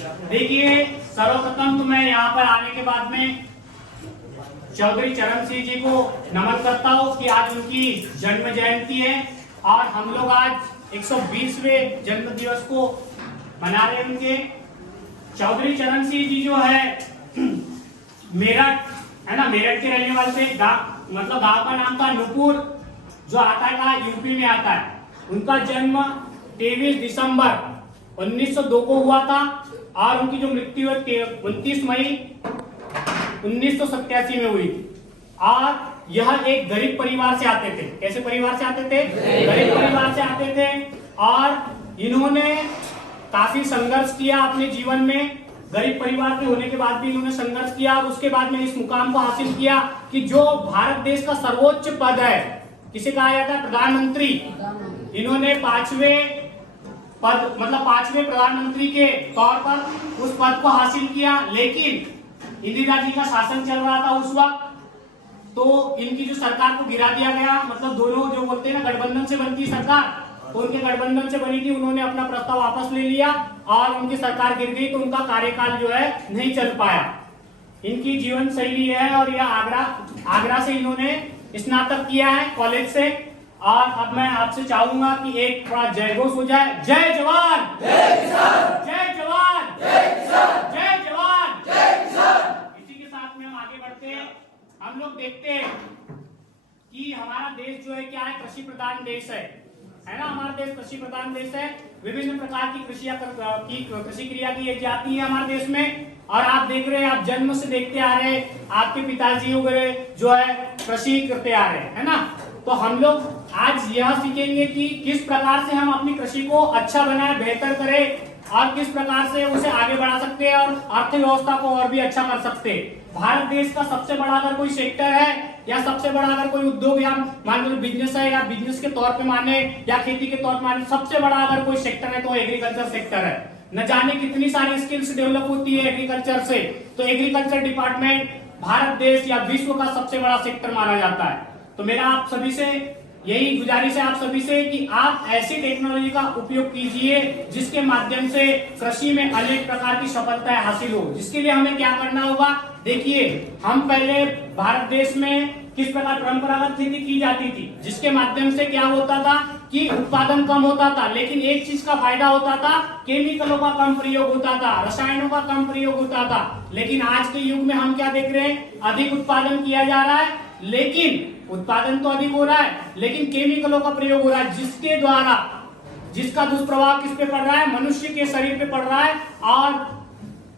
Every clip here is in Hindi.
देखिए, सर्वप्रथम तो मैं यहाँ पर आने के बाद में चौधरी चरण सिंह जी को नमन करता हूँ कि आज उनकी जन्म जयंती है और हम लोग आज 120वें जन्म दिवस को मना रहे हैं उनके। चौधरी चरण सिंह जी जो है मेरठ है ना, मेरठ के रहने वाले थे। मतलब गांव का नाम था नूपुर, जो आता है यूपी में आता है। उनका जन्म 23 दिसंबर 1902 को हुआ था और उनकी जो मृत्यु है 29 मई 1987 में हुई थी। और यह एक गरीब परिवार से आते थे। कैसे परिवार से आते थे? गरीब परिवार से आते थे। और इन्होंने काफी संघर्ष किया अपने जीवन में। गरीब परिवार के होने के बाद भी इन्होंने संघर्ष किया और उसके बाद में इस मुकाम को हासिल किया कि जो भारत देश का सर्वोच्च पद है, किसे कहा जाता है? प्रधानमंत्री। इन्होंने 5वें पद मतलब 5वें प्रधानमंत्री के तौर पर उस पद को हासिल किया। लेकिन इंदिरा जी का शासन चल रहा था उस वक्त, तो इनकी जो सरकार को गिरा दिया गया। मतलब दोनों जो बोलते हैं ना, गठबंधन से बनती सरकार, तो उनके गठबंधन से बनी थी। उन्होंने अपना प्रस्ताव वापस ले लिया और उनकी सरकार गिर गई, तो उनका कार्यकाल जो है नहीं चल पाया। इनकी जीवन शैली है और यह आगरा से इन्होंने स्नातक किया है कॉलेज से। और अब मैं आपसे चाहूंगा कि एक थोड़ा जय घोष हो जाए। जय जवान, जय किसान, जय जवान, जय किसान, जय जवान, जय किसान। इसी के साथ में हम आगे बढ़ते हैं। हम लोग देखते हैं कि हमारा देश जो है क्या है, कृषि प्रधान देश है ना। हमारा देश कृषि प्रधान देश है। विभिन्न प्रकार की कृषि क्रिया की जाती है हमारे देश में। और आप देख रहे हैं, आप जन्म से देखते आ रहे हैं, आपके पिताजी वगैरह जो है कृषि करते आ रहे हैं, है ना। तो हम लोग आज यह सीखेंगे कि किस प्रकार से हम अपनी कृषि को अच्छा बनाए, बेहतर करें और किस प्रकार से उसे आगे बढ़ा सकते हैं और अर्थव्यवस्था को और भी अच्छा कर सकते हैं। भारत देश का सबसे बड़ा अगर कोई सेक्टर है या सबसे बड़ा अगर कोई उद्योग या मान लो बिजनेस है, या बिजनेस के तौर पे माने या खेती के तौर पे माने, सबसे बड़ा अगर कोई सेक्टर है तो एग्रीकल्चर सेक्टर है। न जाने कितनी सारी स्किल्स डेवलप होती है एग्रीकल्चर से। तो एग्रीकल्चर डिपार्टमेंट भारत देश या विश्व का सबसे बड़ा सेक्टर माना जाता है। तो मेरा आप सभी से यही गुजारिश है, आप सभी से, कि आप ऐसी टेक्नोलॉजी का उपयोग कीजिए जिसके माध्यम से कृषि में अनेक प्रकार की सफलताएं हासिल हो। जिसके लिए हमें क्या करना होगा? देखिए, हम पहले भारत देश में किस प्रकार परंपरागत खेती की जाती थी, जिसके माध्यम से क्या होता था कि उत्पादन कम होता था, लेकिन एक चीज का फायदा होता था, केमिकलों का कम प्रयोग होता था, रसायनों का कम प्रयोग होता था। लेकिन आज के युग में हम क्या देख रहे हैं? अधिक उत्पादन किया जा रहा है, लेकिन उत्पादन तो अधिक हो रहा है, लेकिन केमिकलों का प्रयोग हो रहा है, जिसके द्वारा जिसका दुष्प्रभाव किस पे पड़ रहा है? मनुष्य के शरीर पे पड़ रहा है और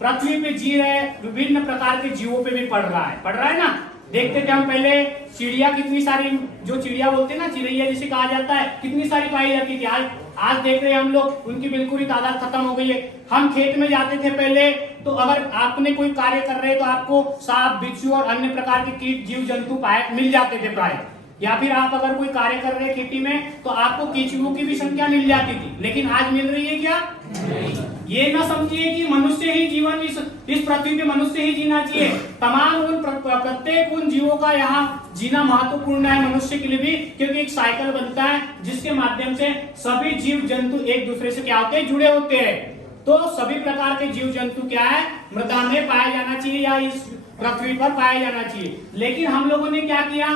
पृथ्वी पे जी रहे विभिन्न प्रकार के जीवों पे भी पड़ रहा है ना। देखते थे हम पहले, चिड़िया कितनी सारी, जो चिड़िया बोलते हैं ना, चिड़ैया जिसे कहा जाता है, कितनी सारी पाई जाती थी। आज देख रहे हैं हम लोग, उनकी बिल्कुल ही तादाद खत्म हो गई है। हम खेत में जाते थे पहले, तो अगर आपने कोई कार्य कर रहे हैं तो आपको सांप, बिच्छू और अन्य प्रकार के कीट जीव जंतु मिल जाते थे प्राय। या फिर आप अगर कोई कार्य कर रहे हैं खेती में तो आपको केंचुओं की भी संख्या मिल जाती थी। लेकिन आज मिल रही है क्या? ये ना समझिए कि मनुष्य ही जीवन इस पृथ्वी पे मनुष्य ही जीना चाहिए। तमाम प्रत्येक उन जीवों का यहाँ जीना महत्वपूर्ण है मनुष्य के लिए भी, क्योंकि एक साइकिल बनता है जिसके माध्यम से सभी जीव जंतु एक दूसरे से क्या होते हैं? जुड़े होते हैं। तो सभी प्रकार के जीव जंतु क्या है? मृदा में पाया जाना चाहिए या इस पृथ्वी पर पाया जाना चाहिए। लेकिन हम लोगों ने क्या किया?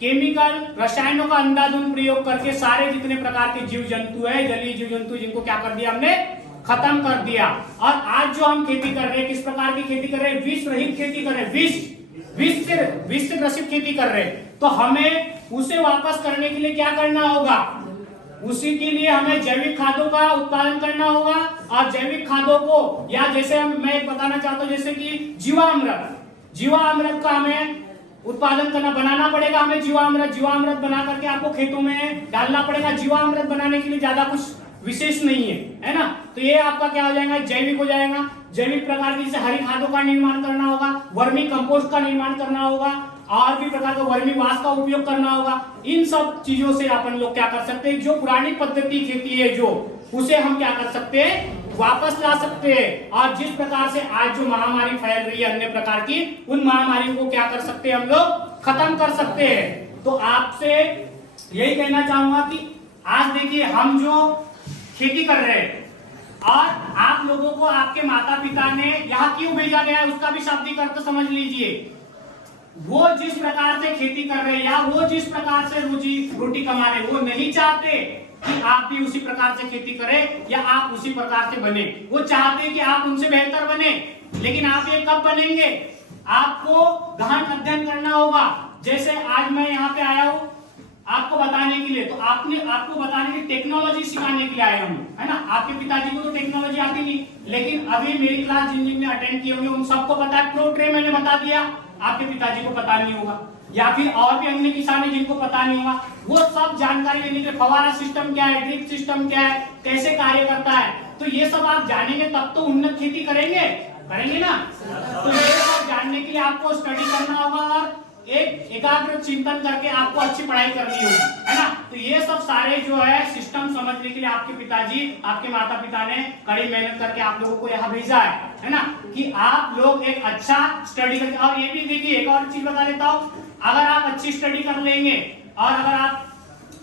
केमिकल, रसायनों का अंधाधुंध प्रयोग करके सारे जितने प्रकार के जीव जंतु है, जलीय जीव जंतु, जिनको क्या कर दिया हमने? खत्म कर दिया। और आज जो हम खेती कर रहे हैं, किस प्रकार की खेती कर रहे हैं? विष रहित खेती कर रहे हैं, विष से ग्रसित खेती कर रहे हैं। तो हमें उसे वापस करने के लिए क्या करना होगा? उसी के लिए हमें जैविक खादों का उत्पादन करना होगा। और जैविक खादों को, या जैसे मैं बताना चाहता हूँ, जैसे कि जीवामृत का हमें उत्पादन करना, बनाना पड़ेगा हमें। जीवामृत बना करके आपको खेतों में डालना पड़ेगा। जीवामृत बनाने के लिए ज्यादा कुछ विशेष नहीं है ना। तो ये आपका क्या हो जाएगा? जैविक हो जाएगा। जैविक प्रकार की, जैसे हरी खादों का निर्माण करना होगा, वर्मी कंपोस्ट का निर्माण करना होगा, और भी प्रकार का वर्मी वाश का उपयोग करना होगा। इन सब चीजों से अपन लोग क्या कर सकते हैं? जो पुरानी पद्धति खेती है जो, उसे हम क्या कर सकते हैं? वापस ला सकते हैं। और जिस प्रकार से आज जो महामारी फैल रही है अन्य प्रकार की, उन महामारियों को क्या कर सकते हैं? हम लोग खत्म कर सकते हैं। तो आपसे यही कहना चाहूंगा कि आज देखिए, हम जो खेती कर रहे हैं, और आप लोगों को आपके माता पिता ने यहाँ क्यों भेजा गया है उसका भी शाब्दिक अर्थ समझ लीजिए। वो जिस प्रकार से खेती कर रहे हैं या वो जिस प्रकार से रोटी कमा रहे, वो नहीं चाहते कि आप भी उसी प्रकार से खेती करें या आप उसी प्रकार से बने। वो चाहते कि आप उनसे बेहतर बने। लेकिन आप ये कब बनेंगे? आपको गहन अध्ययन करना होगा। जैसे आज मैं यहाँ पे आया हूँ आपको बताने के लिए, तो आपको बताने की टेक्नोलॉजी सिखाने के लिए आए हम, है ना। आपके पिताजी को तो टेक्नोलॉजी आती नहीं, लेकिन अभी मेरी क्लास जिन जिन ने अटेंड किए होंगे उन सबको पता है। प्रो ट्रे मैंने बता दिया, आपके पिताजी को पता नहीं होगा, या फिर और भी अन्य किसान है जिनको पता नहीं होगा। वो सब जानकारी लेने के लिए फवारा सिस्टम क्या है, ड्रिप सिस्टम क्या है, कैसे कार्य करता है, तो ये सब आप जानेंगे तब तो उन्नत खेती करेंगे ना। तो ये सब जानने के लिए आपको स्टडी करना होगा और एक एकाग्र चिंतन करके आपको अच्छी पढ़ाई करनी होगी, है ना। तो ये सब सारे जो है सिस्टम समझने के लिए आपके पिताजी, आपके माता पिता ने कड़ी मेहनत करके आप लोगों को यहाँ भेजा है ना, कि आप लोग एक अच्छा स्टडी करके। और ये भी देखिए, एक और चीज बता देता हूँ, अगर आप अच्छी स्टडी कर लेंगे और अगर आप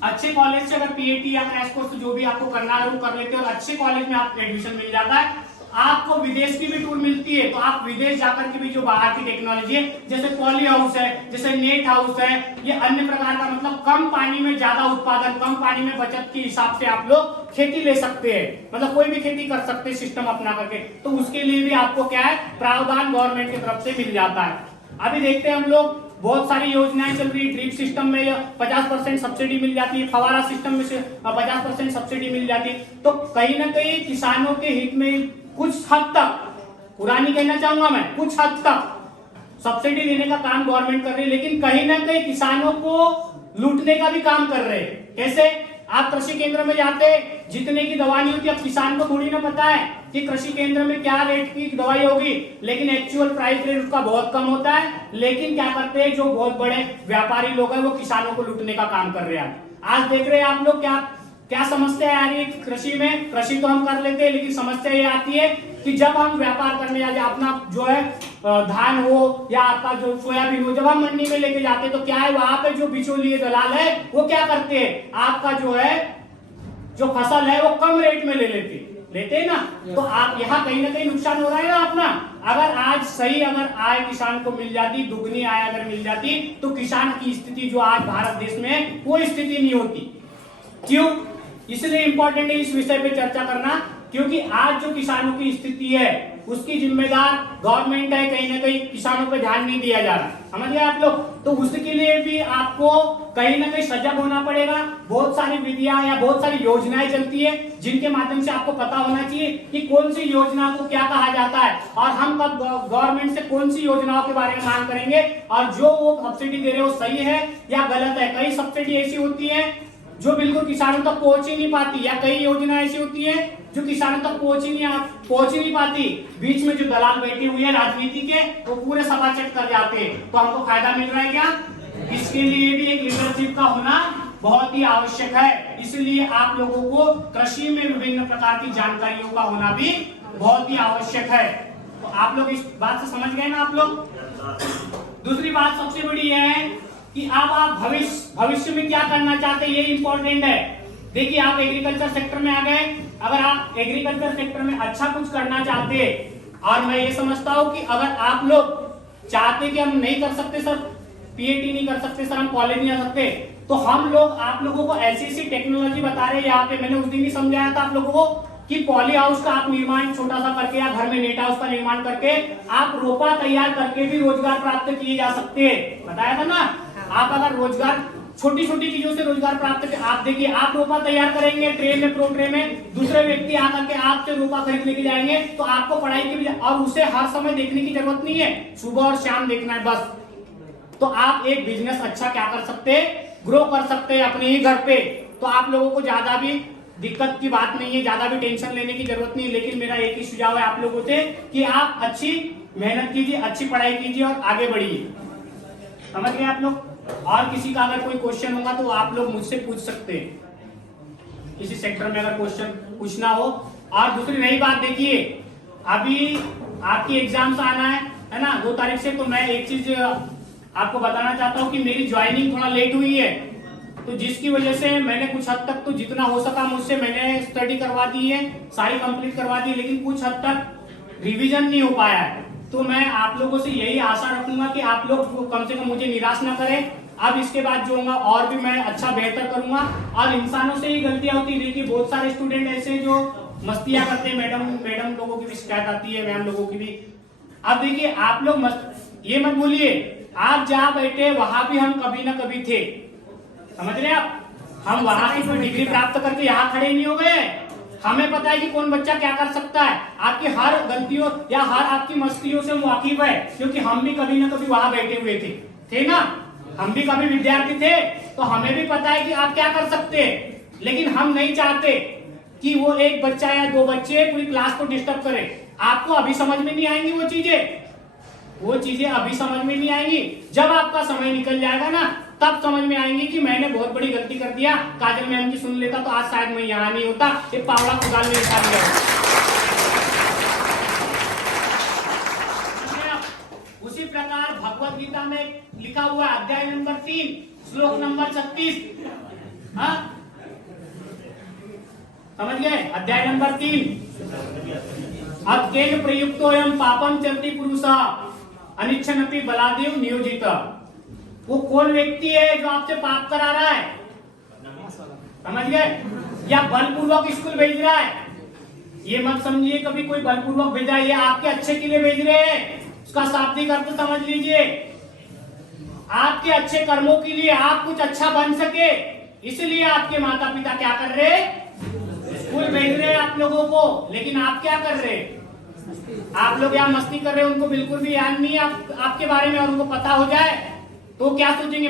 अच्छे कॉलेज से अगर पीएटी या क्रैश कोर्स जो भी आपको करना है वो कर लेते हैं और अच्छे कॉलेज में आपको एडमिशन मिल जाता है, आपको विदेश की भी टूर मिलती है, तो आप विदेश जाकर के भी जो बाहर की टेक्नोलॉजी है, जैसे पॉली हाउस है, जैसे नेट हाउस है, ये अन्य प्रकार का, मतलब कम पानी में ज्यादा उत्पादन, कम पानी में बचत के हिसाब से आप लोग खेती ले सकते हैं, मतलब कोई भी खेती कर सकते हैं सिस्टम अपना करके। तो उसके लिए भी आपको क्या है, प्रावधान गवर्नमेंट की तरफ से मिल जाता है। अभी देखते हैं हम लोग, बहुत सारी योजनाएं चल रही है। ड्रिप सिस्टम में 50% सब्सिडी मिल जाती है, फवारा सिस्टम में से 50% सब्सिडी मिल जाती है। तो कहीं ना कहीं किसानों के हित में कुछ हद तक, पुरानी कहना चाहूंगा मैं, कुछ हद तक सब्सिडी देने का काम गवर्नमेंट कर रही है, लेकिन कहीं ना कहीं किसानों को लूटने का भी काम कर रहे हैं। कैसे? आप कृषि केंद्र में जाते, जितने की दवा नहीं होती, अब किसान को थोड़ी ना पता है कि कृषि केंद्र में क्या रेट की दवाई होगी, लेकिन एक्चुअल प्राइस रेट उसका बहुत कम होता है। लेकिन क्या करते हैं, जो बहुत बड़े व्यापारी लोग हैं वो किसानों को लूटने का काम कर रहे हैं। आज देख रहे हैं आप लोग क्या समस्या आ रही है कृषि में। कृषि तो हम कर लेते हैं, लेकिन समस्या ये आती है कि जब हम व्यापार करने जाते, अपना जो है धान हो या आपका जो सोयाबीन हो, जब हम मंडी में लेके जाते तो क्या है, वहां पे जो बिचौलिए दलाल है वो क्या करते हैं, आपका जो है जो फसल है वो कम रेट में लेते हैं ना। तो आप यहाँ कहीं ना कहीं नुकसान हो रहा है ना अपना। अगर आज सही अगर आय किसान को मिल जाती, दुगनी आय अगर मिल जाती, तो किसान की स्थिति जो आज भारत देश में है वो स्थिति नहीं होती। क्यों? इसलिए इंपॉर्टेंट है इस विषय पे चर्चा करना, क्योंकि आज जो किसानों की स्थिति है उसकी जिम्मेदार गवर्नमेंट है, कहीं ना कहीं किसानों पे ध्यान नहीं दिया जा रहा, समझ गए आप लोग। तो उसके लिए भी आपको कहीं ना कहीं सजग होना पड़ेगा। बहुत सारी विधियां या बहुत सारी योजनाएं चलती है जिनके माध्यम से आपको पता होना चाहिए कि कौन सी योजना को क्या कहा जाता है और हम कब गवर्नमेंट से कौन सी योजनाओं के बारे में मांग करेंगे और जो वो सब्सिडी दे रहे हो सही है या गलत है। कई सब्सिडी ऐसी होती है जो बिल्कुल किसानों तक पहुंच ही नहीं पाती, या कई योजना ऐसी होती है जो किसानों तक पहुंच ही नहीं पाती। बीच में जो दलाल बैठे हुए हैं राजनीति के, वो पूरे सभाचट कर जाते हैं। तो हमको फायदा मिल रहा है क्या? इसके लिए भी एक लीडरशिप का होना बहुत ही आवश्यक है। इसलिए आप लोगों को कृषि में विभिन्न प्रकार की जानकारियों का होना भी बहुत ही आवश्यक है। तो आप लोग इस बात से समझ गए ना आप लोग। दूसरी बात सबसे बड़ी है कि अब आप भविष्य में क्या करना चाहते हैं, ये इंपॉर्टेंट है। देखिए, आप एग्रीकल्चर सेक्टर में आ गए, अगर आप एग्रीकल्चर सेक्टर में अच्छा कुछ करना चाहते हैं, और मैं ये समझता हूं कि अगर आप लोग चाहते कि हम नहीं कर सकते सर, पीएटी नहीं कर सकते सर, हम कॉलेज नहीं आ सकते, तो हम लोग आप लोगों को ऐसी टेक्नोलॉजी बता रहे हैं यहाँ पे। मैंने उस दिन ही समझाया था आप लोगों को कि पॉली हाउस का आप निर्माण छोटा सा करके या घर में नेट हाउस का निर्माण करके आप रोपा तैयार करके भी रोजगार प्राप्त किए जा सकते हैं। बताया था ना। आप अगर रोजगार छोटी छोटी चीजों से रोजगार प्राप्त कर, आप देखिए, आप रोपा तैयार करेंगे ट्रे में, प्रो ट्रे में, दूसरे व्यक्ति आकर के आपसे रोपा खरीद लेके जाएंगे, तो आपको पढ़ाई की भी, और उसे हर समय देखने की जरूरत नहीं है, सुबह और शाम देखना है बस। तो आप एक बिजनेस अच्छा क्या कर सकते हैं, ग्रो कर सकते हैं अपने ही घर पे। तो आप लोगों को ज्यादा भी दिक्कत की बात नहीं है, ज्यादा भी टेंशन लेने की जरूरत नहीं है। लेकिन मेरा एक ही सुझाव है आप लोगों से कि आप अच्छी मेहनत कीजिए, अच्छी पढ़ाई कीजिए और आगे बढ़िए। समझ गए आप लोग। और किसी का अगर कोई क्वेश्चन होगा तो आप लोग मुझसे पूछ सकते हैं, किसी सेक्टर में अगर क्वेश्चन पूछना हो। और दूसरी नई बात देखिए, अभी आपकी एग्जाम्स आना है ना 2 तारीख से। तो मैं एक चीज आपको बताना चाहता हूँ कि मेरी ज्वाइनिंग थोड़ा लेट हुई है, तो जिसकी वजह से मैंने कुछ हद तक तो जितना हो सका मुझसे मैंने स्टडी करवा दी है, सारी कंप्लीट करवा दी, लेकिन कुछ हद तक रिवीजन नहीं हो पाया है। तो मैं आप लोगों से यही आशा रखूंगा कि आप लोग कम से कम मुझे निराश ना करें। अब इसके बाद जो होगा और भी मैं अच्छा बेहतर करूंगा। और इंसानों से ही गलतियां होती है, देखिए बहुत सारे स्टूडेंट ऐसे जो मस्तियां करते हैं, मैडम लोगों की भी शिकायत आती है, मैम लोगों की भी। अब देखिए आप लोग ये मत भूलिए, आप जहाँ बैठे वहां भी हम कभी ना कभी थे, समझ रहे हैं आप। हम वहां की कोई डिग्री प्राप्त करके यहाँ खड़े नहीं हो गए। हमें पता है कि कौन बच्चा क्या कर सकता है। आपकी हर गलतियों या हर आपकी मस्तियों से हम वाकिफ है, क्योंकि हम भी कभी ना कभी वहां बैठे हुए थे ना। हम भी कभी विद्यार्थी थे, तो हमें भी पता है कि आप क्या कर सकते हैं। लेकिन हम नहीं चाहते कि वो एक बच्चा या दो बच्चे पूरी क्लास को डिस्टर्ब करे। आपको अभी समझ में नहीं आएंगी वो चीजें अभी समझ में नहीं आएंगी। जब आपका समय निकल जाएगा ना, तब समझ में आएंगी कि मैंने बहुत बड़ी गलती कर दिया। काजल मैम की सुन लेता तो आज शायद मैं यहाँ नहीं होता, एक पावड़ा खुदाल में निकाल लिया। उसी प्रकार भगवत गीता में लिखा हुआ अध्याय नंबर 3 श्लोक नंबर 36, समझ गए? अध्याय नंबर 3 अत्येन प्रयुक्तोयम पापम चरति पुरुषः अनिच्छन्नपि बलादेव नियोजित। वो कौन व्यक्ति है जो आपसे पाप करा रहा है, समझ गए? या बलपूर्वक स्कूल भेज रहा है। ये मत समझिए कभी कोई बलपूर्वक भेजा, ये आपके अच्छे के लिए भेज रहे हैं। उसका शाब्दिक अर्थ समझ लीजिए, आपके अच्छे कर्मों के लिए, आप कुछ अच्छा बन सके, इसलिए आपके माता पिता क्या कर रहे हैं, स्कूल भेज रहे हैं आप लोगों को। लेकिन आप क्या कर रहे हैं, आप लोग यहाँ मस्ती कर रहे हैं, उनको बिल्कुल भी याद नहीं है आपके बारे में, और उनको पता हो जाए तो क्या सोचेंगे।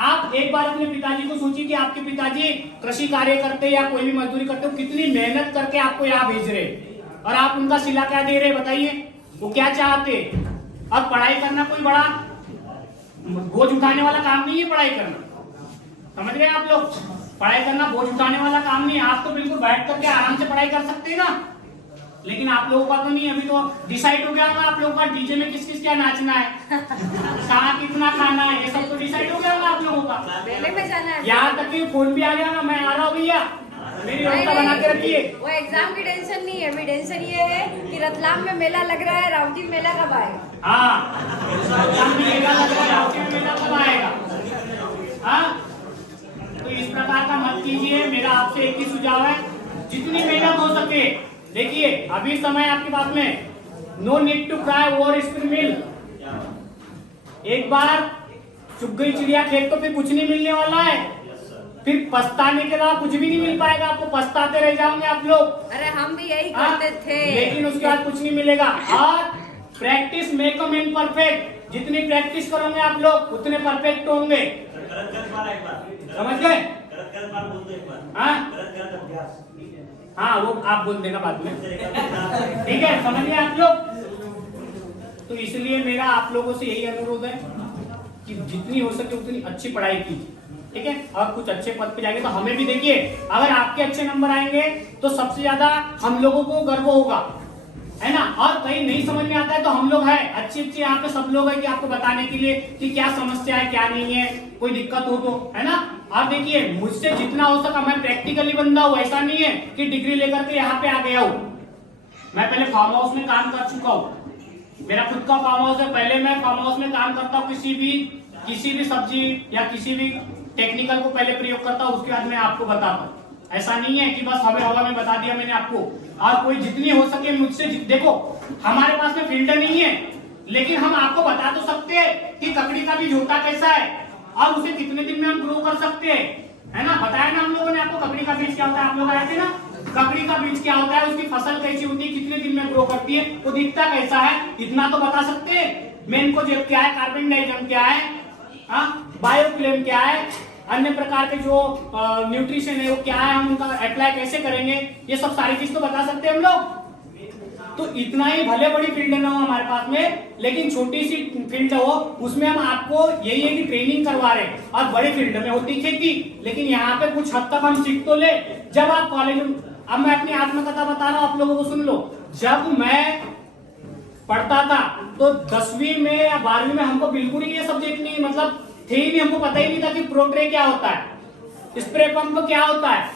आप एक बार अपने पिताजी को सोचिए कि आपके पिताजी कृषि कार्य करते या कोई भी मजदूरी करते हो, कितनी मेहनत करके आपको यहाँ भेज रहे, और आप उनका सिला क्या दे रहे, बताइए वो क्या चाहते। अब पढ़ाई करना कोई बड़ा बोझ उठाने वाला काम नहीं है, पढ़ाई करना, समझ रहे हैं आप लोग। पढ़ाई करना बोझ उठाने वाला काम नहीं है। आप तो बिल्कुल बैठ करके आराम से पढ़ाई कर सकते हैं ना, लेकिन आप लोगों का तो नहीं। अभी तो डिसाइड हो गया होगा आप लोगों का, डीजे में किस किस क्या नाचना है, कहाँ कितना खाना है, ये सब तो डिसाइड हो गया होगा आप लोगों का। मेले में जाना है, यहाँ तक कि फोन भी आ गया ना, मैं आ रहा हूँ भैया, मेरी व्यवस्था बना के रखिए। वो एग्जाम की टेंशन नहीं है, अभी टेंशन ये है कि रतलाम में मेला लग रहा है, रावटी मेला कब आएगा। हाँ, रतलाम में मेला लग रहा है, रावटी में मेला कब आएगा। हाँ, तो इस प्रकार का मत कीजिए। मेरा आपसे एक ही सुझाव है, जितनी मेहनत हो सके। देखिए अभी समय आपके पास में, no need to fry over spin mill. एक बार चुग गई चिड़िया खेत, तो फिर कुछ नहीं मिलने वाला है। फिर पछताने के बाद कुछ भी नहीं मिल पाएगा, आपको पछताते रह जाओगे आप लोग। अरे हम भी यही करते थे, लेकिन उसके बाद कुछ नहीं मिलेगा। और practice make a man perfect. जितनी प्रैक्टिस करोगे आप लोग उतने परफेक्ट होंगे, समझ गए? हाँ, वो आप बोल देना बाद में, ठीक है, समझ गए आप लोग। तो इसलिए मेरा आप लोगों से यही अनुरोध है कि जितनी हो सके उतनी अच्छी पढ़ाई कीजिए, ठीक है। और कुछ अच्छे पद पे जाएंगे तो हमें भी देखिए, अगर आपके अच्छे नंबर आएंगे तो सबसे ज्यादा हम लोगों को गर्व होगा, है ना। और कहीं नहीं समझ में आता है तो हम लोग है अच्छे यहाँ पे सब लोग है कि आपको बताने के लिए कि क्या समस्या है क्या नहीं है, कोई दिक्कत हो तो, है ना। और देखिए मुझसे जितना हो सका मैं प्रैक्टिकली बंदा हूँ, ऐसा नहीं है कि डिग्री लेकर के यहाँ पे आ गया हूँ। मैं पहले फार्म हाउस में काम कर चुका हूँ, मेरा खुद का फार्म हाउस है। पहले मैं फार्म हाउस में काम करता हूँ, किसी भी सब्जी या किसी भी टेक्निकल को पहले प्रयोग करता हूँ, उसके बाद मैं आपको बताता हूँ। ऐसा नहीं है कि बस हमें हवा में बता दिया मैंने आपको। और कोई जितनी हो सके मुझसे देखो, हमारे पास में फिल्टर नहीं है, लेकिन हम आपको बता तो सकते हैं कि ककड़ी का बीज होता कैसा है और उसे कितने दिन में हम ग्रो कर सकते हैं, है ना। बताया ना हम लोगों ने आपको ककड़ी का बीज क्या होता है, आप लोग आए थे ना। ककड़ी का बीज क्या होता है, उसकी फसल कैसी होती है, कितने दिन में ग्रो करती है, वो दिखता कैसा है, इतना तो बता सकते हैं। मेन को जो क्या है, कार्बन डाइऑक्साइड क्या है, बायोफ्लेम क्या है, अन्य प्रकार के जो न्यूट्रिशन है वो क्या है, हम उनका अप्लाई कैसे करेंगे, ये सब सारी चीज तो बता सकते हैं हम लोग। तो इतना ही, भले बड़ी फील्ड ना हो हमारे पास में, लेकिन छोटी सी फील्ड हो, उसमें हम आपको यही है कि ट्रेनिंग करवा रहे हैं। और बड़ी फील्ड में होती खेती, लेकिन यहाँ पे कुछ हद तक हम सीख तो ले। जब आप कॉलेज, अब मैं अपनी आत्मकथा बता रहा हूँ, आप लोगों को सुन लो। जब मैं पढ़ता था तो 10वीं में या 12वीं में हमको बिल्कुल ही ये सब्जेक्ट नहीं, मतलब थे ही नहीं, हमको पता ही नहीं था कि प्रोट्रे क्या होता है, स्प्रे पंप क्या होता है,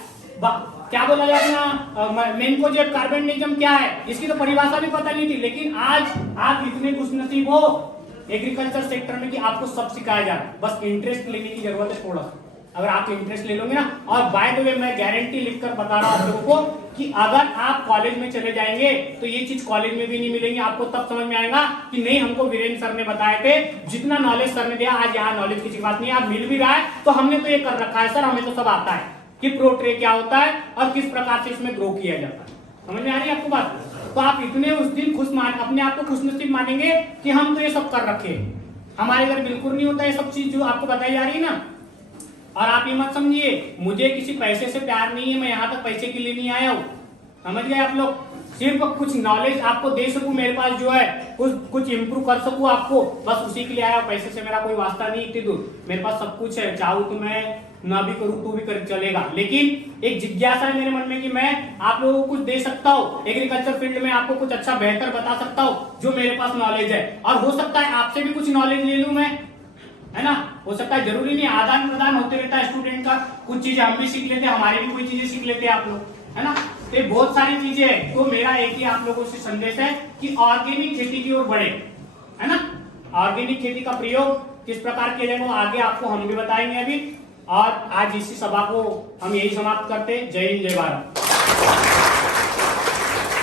क्या बोला जाए अपना मेनकोजेब कार्बेनिज्म क्या है, इसकी तो परिभाषा भी पता नहीं थी। लेकिन आज आप इतने खुशनसीब हो एग्रीकल्चर सेक्टर में कि आपको सब सिखाया जा रहा है, बस इंटरेस्ट लेने की जरूरत है थोड़ा सा। अगर आप इंटरेस्ट ले लोगे ना, और बाय द वे मैं गारंटी लिखकर बता रहा हूं आप लोगों को कि अगर आप कॉलेज में चले जाएंगे तो ये चीज कॉलेज में भी नहीं मिलेंगी, आपको तब समझ में आएगा कि नहीं हमको वीरेंद्र सर ने बताए थे, जितना नॉलेज सर ने दिया। आज यहाँ नॉलेज की बात नहीं है, आप मिल भी रहा है तो हमने तो ये कर रखा है सर, हमें तो सब आता है कि प्रोट्रे क्या होता है और किस प्रकार से इसमें ग्रो किया जाता है। समझ में आ रही है आपको बात? तो आप इतने उस दिन अपने आप को खुशनसीब मानेंगे कि हम तो ये सब कर रखे, हमारे घर बिल्कुल नहीं होता ये सब चीज जो आपको बताई जा रही है ना। और आप ये मत समझिए मुझे किसी पैसे से प्यार नहीं है, मैं यहाँ तक पैसे के लिए नहीं आया हूँ, समझ गए आप लोग। सिर्फ कुछ नॉलेज आपको दे सकूं, मेरे पास जो है कुछ इंप्रूव कर सकूं आपको, बस उसी के लिए आया। पैसे से मेरा कोई वास्ता नहीं इतनी दूर, मेरे पास सब कुछ है, चाहूं तो मैं ना भी करूं तो भी कर चलेगा। लेकिन एक जिज्ञासा है मेरे मन में कि मैं आप लोगों को कुछ दे सकता हूं, एग्रीकल्चर फील्ड में आपको कुछ अच्छा बेहतर बता सकता हूं जो मेरे पास नॉलेज है। और हो सकता है आपसे भी कुछ नॉलेज ले लूं मैं, है ना, हो सकता है, जरूरी नहीं, आदान प्रदान होते रहता है स्टूडेंट का, कुछ चीजें हम भी सीख लेते हैं, हमारी भी कोई चीजें सीख लेते हैं आप लोग, है ना। तो बहुत सारी चीजें हैं। तो मेरा एक ही आप लोगों से संदेश है कि ऑर्गेनिक खेती की ओर बढ़े, है ना। ऑर्गेनिक खेती का प्रयोग किस प्रकार किया जाएगा आगे आपको हम भी बताएंगे अभी। और आज इसी सभा को हम यही समाप्त करते हैं। जय हिंद, जय भारत।